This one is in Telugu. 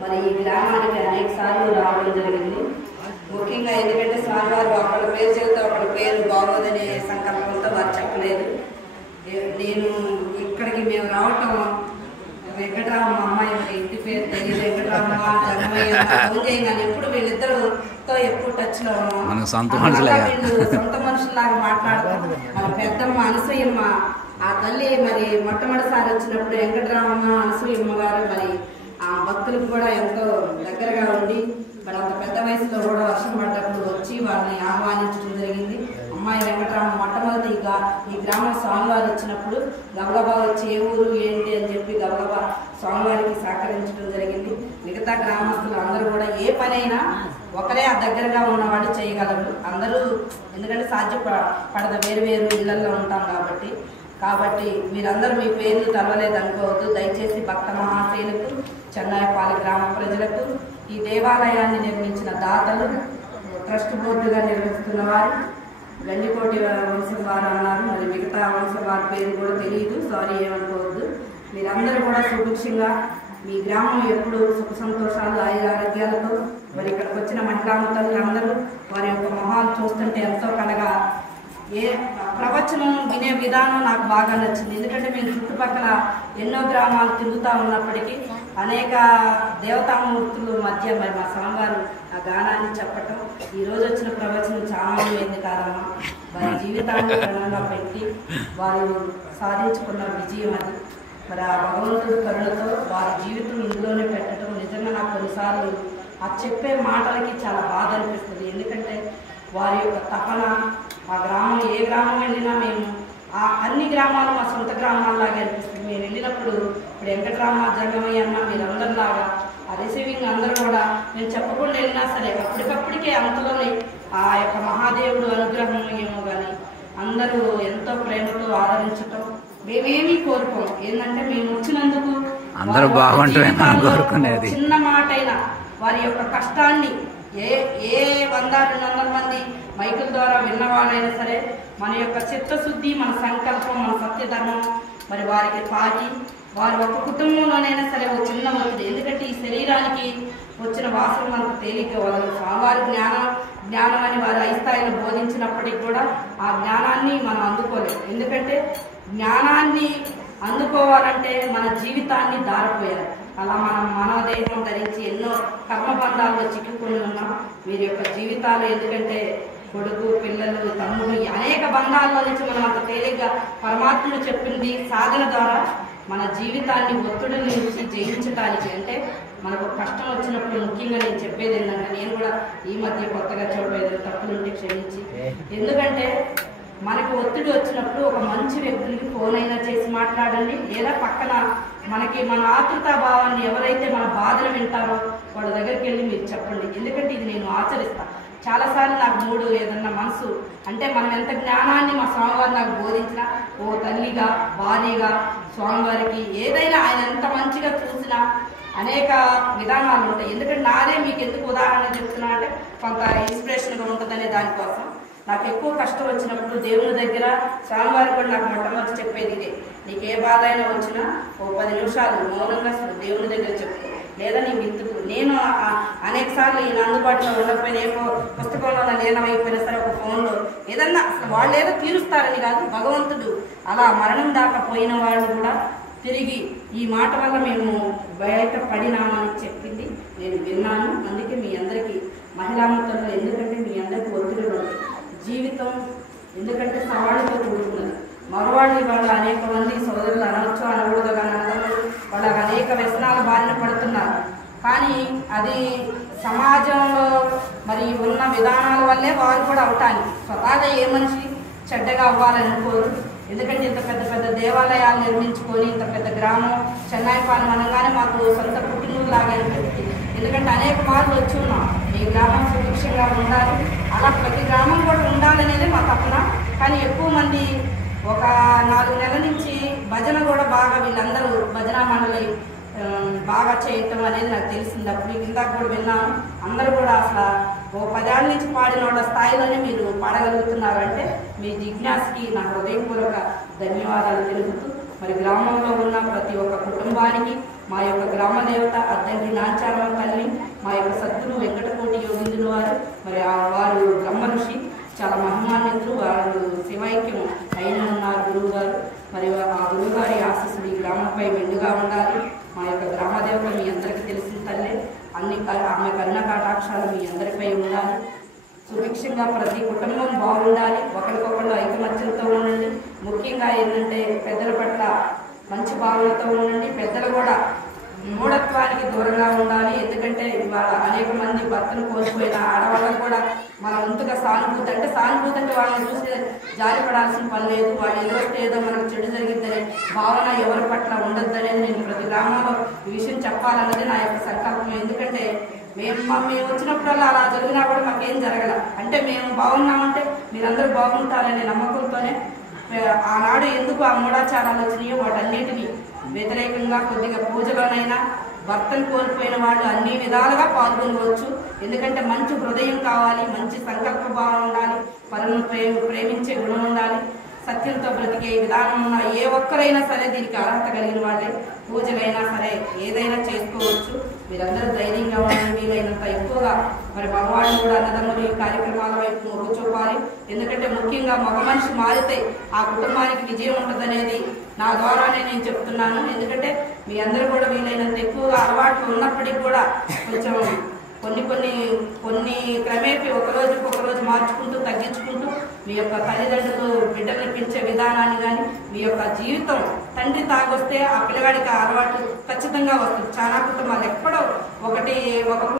మరి ఈ గ్రామానికి అనేక సార్లు రావడం జరిగింది. ముఖ్యంగా ఎందుకంటే స్వామివారు ఒకళ్ళ పేరు చెబితే ఒకళ్ళ పేరు బాగోదనే సంకల్పంతో వారు చెప్పలేదు. నేను ఇక్కడికి మేము రావటం వెంకటరామ అమ్మాయి ఇంటి పేరు తెలియదు, వెంకటరామ జగమయ్య ఫోన్ చేయగానే ఎప్పుడు వీళ్ళిద్దరుతో ఎక్కువ టచ్ లో ఉన్నాం. సొంత మనుషుల్లాగా మాట్లాడతాం. మన పెద్దమ్మ అనసూయమ్మ ఆ తల్లి మరి మొట్టమొదటిసారి వచ్చినప్పుడు వెంకటరామమ్మ అనసూయమ్మ గారు మరి ఆ భక్తులకు కూడా ఎంతో దగ్గరగా ఉండి మరి అంత పెద్ద వయసులో కూడా వర్షం పడ్డప్పుడు వచ్చి వాళ్ళని ఆహ్వానించడం జరిగింది. అమ్మాయి వెంకటరామ మొట్టమొదటి ఈ గ్రామం స్వామివారు వచ్చినప్పుడు గబగబా వచ్చి ఏ ఊరు ఏంటి అని చెప్పి గబగబా స్వామివారికి సహకరించడం జరిగింది. మిగతా గ్రామస్తులు అందరూ కూడా ఏ పనైనా ఒకరే ఆ దగ్గరగా ఉన్నవాడు చేయగలరు. అందరూ ఎందుకంటే సాధ్యపడదు, వేరు వేరు ఇళ్లలో ఉంటాం కాబట్టి మీరందరూ మీ పేర్లు తెలవలేదు అనుకోవద్దు. దయచేసి భక్త మహాశైలకు, చెన్నాయపాలెం గ్రామ ప్రజలకు, ఈ దేవాలయాన్ని నిర్మించిన దాతలు, ట్రస్ట్ బోర్డుగా నిర్వహిస్తున్న వారు, గండికోటి వంశం వారు అన్నారు. మరి మిగతా వంశం వారి పేరు కూడా తెలియదు, సారీ ఏమనుకోవద్దు. మీరందరూ కూడా సుభిక్షంగా మీ గ్రామం ఎప్పుడు సుఖ సంతోషాలు ఆరోగ్యాలతో మరి ఇక్కడికి వచ్చిన మహిళామతలు అందరూ వారి యొక్క మొహాలు చూస్తుంటే ఎంతో కలగా ప్రవచనం వినే విధానం నాకు బాగా నచ్చింది. ఎందుకంటే మేము చుట్టుపక్కల ఎన్నో గ్రామాలు తిరుగుతూ ఉన్నప్పటికీ అనేక దేవతామూర్తుల మధ్య మరి మా స్వామివారు ఆ గానాన్ని చెప్పటం, ఈరోజు వచ్చిన ప్రవచనం చాలా అయింది కాదమ్మా. వారి జీవితాన్ని ప్రణంగా పెట్టి వారు సాధించుకున్న విజయం అది. మరి ఆ భగవంతుడి కరుణతో వారి జీవితం ఇందులోనే పెట్టడం నిజంగా నాకు కొన్నిసార్లు ఆ చెప్పే మాటలకి చాలా బాధ అనిపిస్తుంది. ఎందుకంటే వారి యొక్క తపన, ఆ గ్రామం ఏ గ్రామం వెళ్ళినా మేము ఆ అన్ని గ్రామాలు మా సొంత గ్రామాల్లాగే అనిపిస్తుంది. మేము వెళ్ళినప్పుడు ఇప్పుడు వెంకటరామ జగమయ్య అన్న మీరందరిలాగా ఆ రిసీవింగ్ అందరూ కూడా మేము చెప్పకుండా వెళ్ళినా సరే అప్పటికప్పటికే అంతలోనే ఆ యొక్క మహాదేవుడు అనుగ్రహం ఏమో కానీ అందరూ ఎంతో ప్రేమతో ఆదరించటం మేమేమీ కోరుకోం. ఏంటంటే మేము వచ్చినందుకు అందరూ బాగుంటుంది. చిన్న మాట అయినా వారి యొక్క కష్టాన్ని ఏ 100-200 మంది మైకుల ద్వారా విన్నవాళ్ళైనా సరే మన యొక్క చిత్తశుద్ధి, మన సంకల్పం, మన సత్యధర్మం మరి వారికి పాకి వారి ఒక కుటుంబంలోనైనా సరే ఒక చిన్న ఒత్తిడి. ఎందుకంటే ఈ శరీరానికి వచ్చిన వాసన మనకు తేలిక వదలదు. స్వామివారి జ్ఞానం అని వారు ఐస్థాయిలో బోధించినప్పటికీ కూడా ఆ జ్ఞానాన్ని మనం అందుకోలేము. ఎందుకంటే జ్ఞానాన్ని అందుకోవాలంటే మన జీవితాన్ని దారిపోయాలి. అలా మనం మనోదేహం ధరించి ఎన్నో కర్మబంధాల్లో చిక్కుకొని ఉన్నాం. వీరి యొక్క జీవితాలు ఎందుకంటే కొడుకు, పిల్లలు, తమ్ముడు అనేక బంధాల్లో నుంచి మనం అంత తేలిగ్గా పరమాత్ముడు చెప్పింది సాధన ద్వారా మన జీవితాన్ని ఒత్తిడి నుంచి జయించడానికి. అంటే మనకు కష్టం వచ్చినప్పుడు ముఖ్యంగా నేను చెప్పేది ఏంటంటే, నేను కూడా ఈ మధ్య కొత్తగా చూడలేదు, తప్పులుంటే క్షమించి. ఎందుకంటే మనకు ఒత్తిడి వచ్చినప్పుడు ఒక మంచి వ్యక్తులకి ఫోన్ అయినా చేసి మాట్లాడండి, లేదా పక్కన మనకి మన ఆతృతాభావాన్ని ఎవరైతే మన బాధను వింటారో వాళ్ళ దగ్గరికి వెళ్ళి మీరు చెప్పండి. ఎందుకంటే ఇది నేను ఆచరిస్తాను. చాలాసార్లు నాకు మూడు ఏదన్నా మనసు అంటే మనం ఎంత జ్ఞానాన్ని మా స్వామివారు నాకు బోధించినా ఓ తల్లిగా, భార్యగా స్వామివారికి ఏదైనా ఆయన ఎంత మంచిగా చూసినా అనేక విధానాలు ఉంటాయి. ఎందుకంటే నాదే మీకు ఎందుకు ఉదాహరణ చెప్తున్నా అంటే కొంత ఇన్స్పిరేషన్గా ఉంటుందనే దానికోసం. నాకు ఎక్కువ కష్టం వచ్చినప్పుడు దేవుని దగ్గర స్వామివారు కూడా నాకు మొట్టమొదటి చెప్పేది ఇదే, నీకు ఏ బాధ అయినా వచ్చినా ఓ 10 నిమిషాలు మౌనంగా దేవుని దగ్గర చెప్పుకో, లేదా నీ మిత్రుడు. నేను అనేక సార్లు ఈయన అందుబాటులో ఉండకపోయినా ఏ పుస్తకంలో లీనమైపోయినా సరే ఒక ఫోన్లో ఏదన్నా అసలు వాళ్ళు ఏదో తీరుస్తారని కాదు, భగవంతుడు అలా మరణం దాకా పోయిన వాళ్ళు కూడా తిరిగి ఈ మాట వల్ల మేము బయట పడినామని చెప్పింది నేను విన్నాను. అందుకే మీ అందరికీ మహిళామతులు, ఎందుకంటే మీ అందరికీ ఒత్తిడి జీవితం ఎందుకంటే సవాళ్ళతో కూడుకున్నది. మగవాళ్ళు ఇవాళ అనేక మంది సోదరులు అనవచ్చు, అనకూడదు కానీ వాళ్ళకి అనేక వ్యసనాల బారిన పడుతున్నారు. కానీ అది సమాజంలో మరి ఉన్న విధానాల వల్లే వారు కూడా అవటానికి స్వతహాగా ఏ మనిషి చెడ్డగా అవ్వాలని అనుకోరు. ఎందుకంటే ఇంత పెద్ద పెద్ద దేవాలయాలు నిర్మించుకొని ఇంత పెద్ద గ్రామం చెన్నాయపాలెం అనగానే మాకు సొంత పుట్టినూరు లాగే అనిపిస్తుంది. ఎందుకంటే అనేక మార్లు వచ్చి ఉన్నాం. ఈ గ్రామం సుభిక్షంగా ఉండాలి, అలా ప్రతి గ్రామం కూడా ఉండాలనేది మా తపన. కానీ ఎక్కువ మంది ఒక 4 నెలల నుంచి భజన కూడా బాగా వీళ్ళందరూ భజనా మండలి బాగా చేయటం అనేది నాకు తెలిసింది. అప్పుడు ఇందాక కూడా విన్నాను. అందరూ కూడా అసలు ఓ 10 ఏళ్ళ నుంచి పాడిన వాళ్ళ స్థాయిలోనే మీరు పాడగలుగుతున్నారంటే మీ జిజ్ఞాసకి నా హృదయపూర్వక ధన్యవాదాలు తెలుపుతూ మరి గ్రామంలో కుటుంబానికి మా యొక్క గ్రామ దేవత అద్దంకి నాంచారమ్మ తల్లి, మా యొక్క సద్గురు వెంకటకోటి యోగిందులు వారు, మరి వారు బ్రహ్మ ఋషి, చాలా మహిమాన్వితులు, వాళ్ళు శివైక్యం అయిన ఉన్నారు గురువు గారు. మరి ఆ గురువు గారి ఆశీస్సులు ఈ గ్రామంపై మెండుగా ఉండాలి. మా యొక్క గ్రామ దేవత మీ అందరికీ తెలిసిన తల్లే, ఆమె కరుణ కటాక్షాలు మీ అందరిపై ఉండాలి. సుభిక్షంగా ప్రతి కుటుంబం బాగుండాలి, ఒకరికొకళ్ళు ఐకమత్యంతో ఉండండి. ముఖ్యంగా ఏంటంటే పెద్దల పట్ల మంచి భావనతో ఉండండి. పెద్దలు కూడా మూఢత్వానికి దూరంగా ఉండాలి. ఎందుకంటే ఇవాళ అనేక మంది భర్తను కోల్పోయిన ఆడవాళ్ళకు కూడా మన వంతుగా సానుభూతి అంటే వాళ్ళని చూసి జారిపడాల్సిన పని లేదు. వాళ్ళు ఎదురొస్తే ఏదో మనకు చెడు జరిగిద్దనే భావన ఎవరి పట్ల ఉండొద్దనేది నేను ప్రతి గ్రామంలో ఈ విషయం చెప్పాలన్నది నా యొక్క సంకల్పం. ఎందుకంటే మేము వచ్చినప్పుడల్లా అలా జరిగినా కూడా మాకేం జరగల, అంటే మేము బాగున్నామంటే మీరందరూ బాగుంటారనే నమ్మకంతోనే ఆనాడు ఎందుకు ఆ మూఢాచారాలు వచ్చినాయో వాటన్నిటినీ వ్యతిరేకంగా కొద్దిగా పూజలోనైనా భర్తను కోల్పోయిన వాళ్ళు అన్ని విధాలుగా పాల్గొనవచ్చు. ఎందుకంటే మంచి హృదయం కావాలి, మంచి సంకల్ప భావం ఉండాలి, పరులను ప్రేమించే గుణం ఉండాలి, సత్యంతో బ్రతికే విధానం ఉన్న ఏ ఒక్కరైనా సరే దీనికి అర్హత కలిగిన వాళ్ళే. పూజలైనా సరే ఏదైనా చేసుకోవచ్చు. మీరందరూ ధైర్యంగా ఉండాలి. వీలైనంత ఎక్కువగా మరి భగవాన్ కూడా అన్నదమ్ములు ఈ కార్యక్రమాల వైపు మొగ్గు చూపాలి. ఎందుకంటే ముఖ్యంగా మగ మనిషి మారితే ఆ కుటుంబానికి విజయం ఉంటుందనేది నా ద్వారానే నేను చెప్తున్నాను. ఎందుకంటే మీ అందరూ కూడా వీలైనంత ఎక్కువగా అలవాట్లు ఉన్నప్పటికీ కూడా కొంచెం కొన్ని క్రమేపీ ఒకరోజు మార్చుకుంటూ తగ్గించుకుంటూ మీ యొక్క తల్లిదండ్రులు బిడ్డల్ని పెంచే విధానాన్ని కానీ మీ యొక్క జీవితం తండ్రి తాగొస్తే ఆ పిల్లగాడికి అలవాటు ఖచ్చితంగా వస్తుంది. చాలా కుటుంబాలు ఎక్కడో ఒక